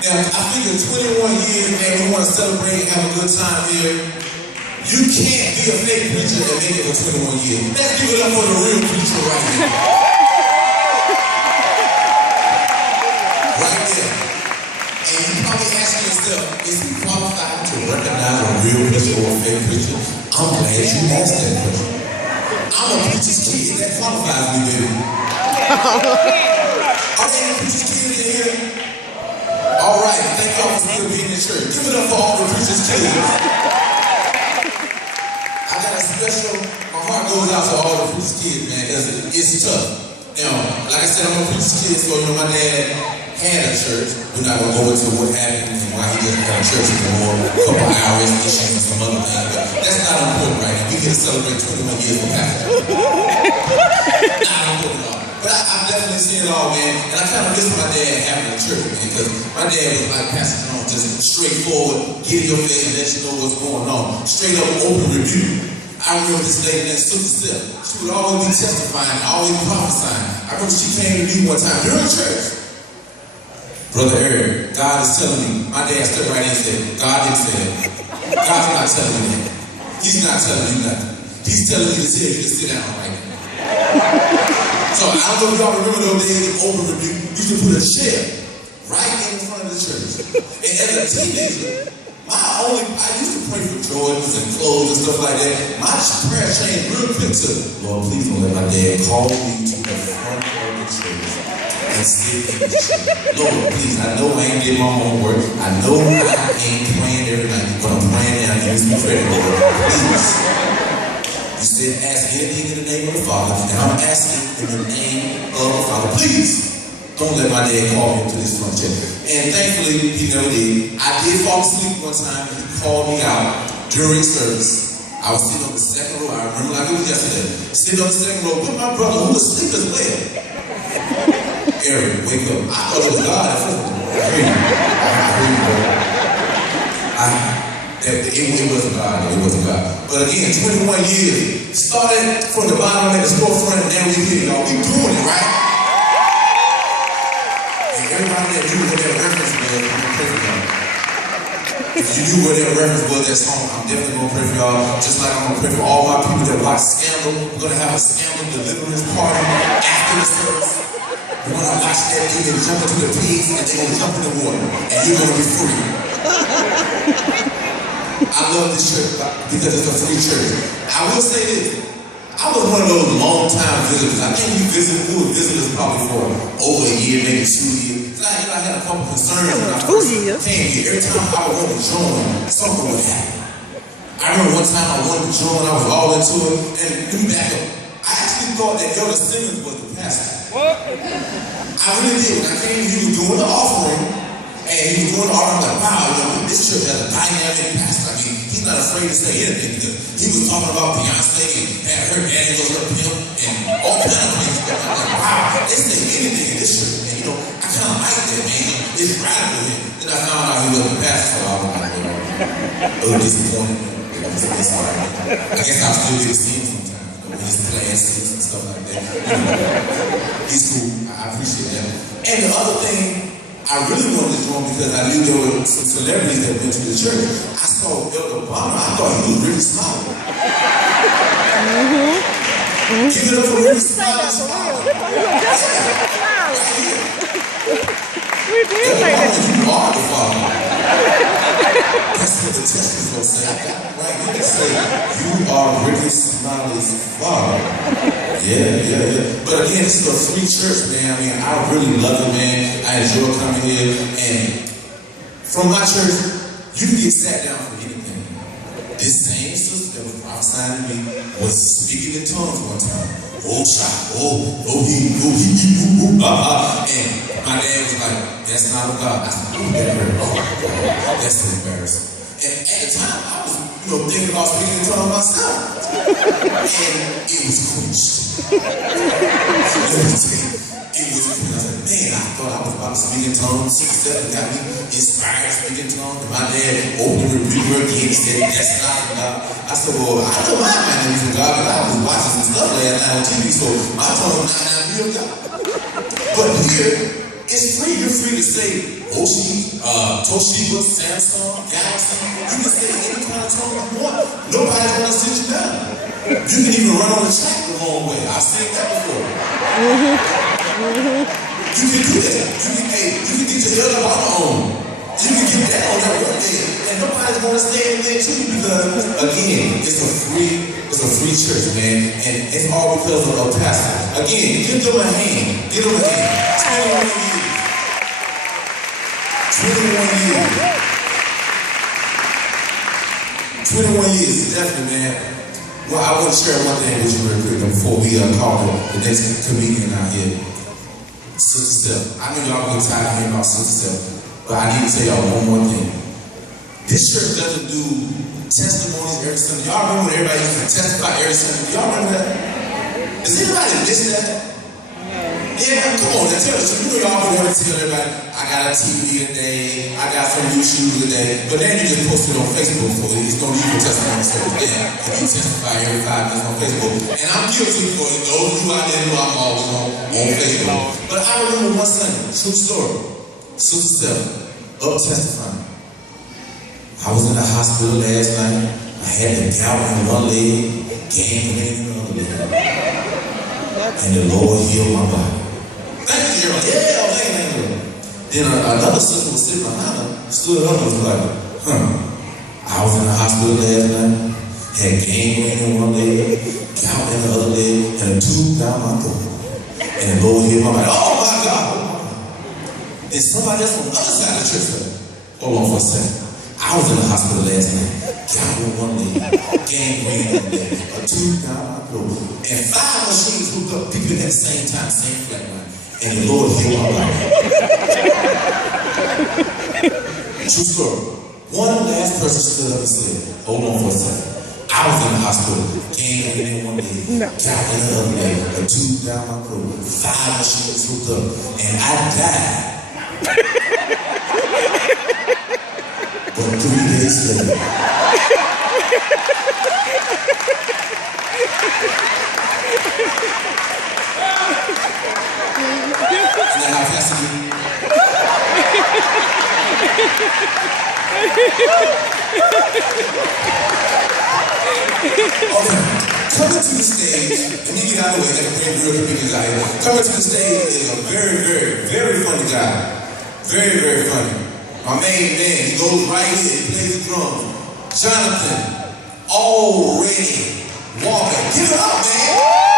Now, I figure 21 years, man, we want to celebrate and have a good time here. You can't be a fake preacher and make it for 21 years. Let's give it up for the real preacher right here. Right there. And you probably asking yourself, is he qualified to recognize a real preacher or a fake preacher? I'm glad you asked that question. I'm a preacher's kid. That qualifies me, baby. Are there any preacher's kids in here? All right, thank y'all for still being in church. Give it up for all the preacher's kids. I got a special, my heart goes out to all the preacher's kids, man, because it's tough. Now, like I said, I'm a preacher's kid, so you know my dad had a church. We're not going to go into what happened and why he doesn't have a church anymore, a couple hours, issues, and some other things, but that's not important right now. We're here to celebrate 21 years of pastor. Not important at all. But I've definitely seen it all, man, and I kind of miss my dad having a church, man, because my dad was like Pastor Jones, just straightforward, get in your face and let you know what's going on. Straight up open review. I remember this lady named Sister Steph. She would always be testifying, always prophesying. I remember she came to me one time during church. Brother Eric, God is telling me, my dad stood right in and said, God didn't say that. God's not telling me that. He's not telling you nothing. He's telling you to tell you to sit down right now. So I don't know if y'all remember those days of open review. You used to put a chair right in front of the church. And as a teenager, I used to pray for Jordans and clothes and stuff like that. My prayer changed real quick to, Lord, please don't let my dad call me to the front of the church and sit in the church. Lord, please, I know I ain't getting my homework. I know I ain't praying every night, but I'm praying and I need to be praying, Lord. Please. You said, ask anything in the name of the Father, and I'm asking in the name of the Father. Please, don't let my dad call me to this front chair. And thankfully, he never did. I did fall asleep one time, and he called me out during service. I was sitting on the second row. I remember like it was yesterday. Sitting on the second row with my brother, who was asleep as well. Eric, wake up. I thought it was God at first. I hear you. It wasn't God. It wasn't God. But again, 21 years. Started from the bottom at the storefront, and now we're here, y'all. We doing it, right? And everybody that knew what that reference was, I'm going to pray for y'all. If you knew what that reference was, that song, I'm definitely going to pray for y'all. Just like I'm going to pray for all my people that watch Scandal. We're going to have a Scandal deliverance party after the service. We're going to watch that dude and jump into the pigs, and they're going to jump in the water. And you're going to be free. I love this church because it's a free church. I will say this. I was one of those long-time visitors. I think we were visitors probably for over a year, maybe 2 years. I had a couple concerns when I first came here. Every time I would want to join, something would happen. I remember one time I wanted to join, I was all into it, and let me back up. I actually thought that Elder Stevenson was the pastor. What? I really did. When I came, he was doing the offering, and he was doing the offering. I'm like, wow, this church has a dynamic pastor. I mean, he's not afraid to say anything because he was talking about Beyonce and had her daddy was her pimp and all kinds of things. I'm like, wow, they say anything in this church. And I kind of like that, man. It's radical here. Then I found out he wasn't a pastor, so I was like, a little disappointed. I guess I'll still get to see him sometimes, when he's playing scenes and stuff like that. He's cool. I appreciate that. And the other thing, I really wanted to join because I knew there were some celebrities that went to the church. I saw Elder Obama. I thought he was really smart. Give it up for really smart. We did say that. You are the Father. That's what the text is going to say. Right? You can say, you are really Smiley's father. Yeah. But again, this is a free church, man. I mean, I really love it, man. I enjoy coming here. And from my church, you can get sat down for anything. This same sister that was prophesying to me was speaking in tongues one time. And my dad was like, that's not of God. I said, oh, that's so embarrassing. And at the time, I was, thinking about speaking in tongues myself. And it was quenched. It was quenched. I said, man, I thought I was about to speak in tongues. Sister got me inspired to speak in tongues. And my dad opened the reviewer again. He said, that's not of God. I said, well, I know my mind is from God, but I was watching some stuff last night on TV, so my tongue might not be of God. But here, It's free. You're free to say Oshi, Toshiba, Samsung, Galaxy. You can say any kind of tone you want. Nobody's gonna sit you down. You can even run on the track the wrong way. I've seen that before. You can do that. You can get your yellow on. You can get that on that one day, and nobody's gonna say anything to you because, again, it's a free church, man, and it's all because of a pastor. Again, give them a hand. Give them a hand. 21 years, definitely, man. Well, I want to share one thing with you real quick before we call the next comedian out here, Sister Steph. I know y'all get tired of hearing about Sister Steph, but I need to tell y'all one more thing. This church doesn't do testimonies every Sunday. Y'all remember when everybody used to testify every Sunday? Y'all remember that? Does anybody miss that? Yeah, come on, now tell us. You know y'all would never tell everybody, I got a TV today, I got some new shoes today, but then you just post it on Facebook, so it's no need for testimony service. Yeah, if you testify every 5 minutes on Facebook, and I'm guilty for it. Those of you out there know I'm always on Facebook. But I remember one Sunday, true story, Sister Steph, up testifying. I was in the hospital last night. I had the gout in one leg, gangrene in the other leg, and the Lord healed my body. Thank you, yeah, thank you. Then another sister was sitting behind her, stood up and was like, I was in the hospital last night, had gangrene in one leg, gout in the other leg, and a tube down my throat. And the Lord healed my body. Oh my God! And somebody else on the other side of the church said, hold on for a second. I was in the hospital last night, gout in one leg, gangrene in one leg, a tube down my throat, and 5 machines hooked up, people at the same time, same flatline. And the Lord healed my body. True story. One last person stood up and said, hold on for a second. I was in the hospital, gangrene in one leg, gout in the other leg, a tube down my throat, 5 machines hooked up, and I died. But 3 days later. Okay, coming to the stage, let me get out of the way, let me bring real comedians out here. Coming to the stage is a very, very, very funny guy. Very, very funny. My main man, he goes right here, he plays the drums. Jonathan, already walking. Give it up, man!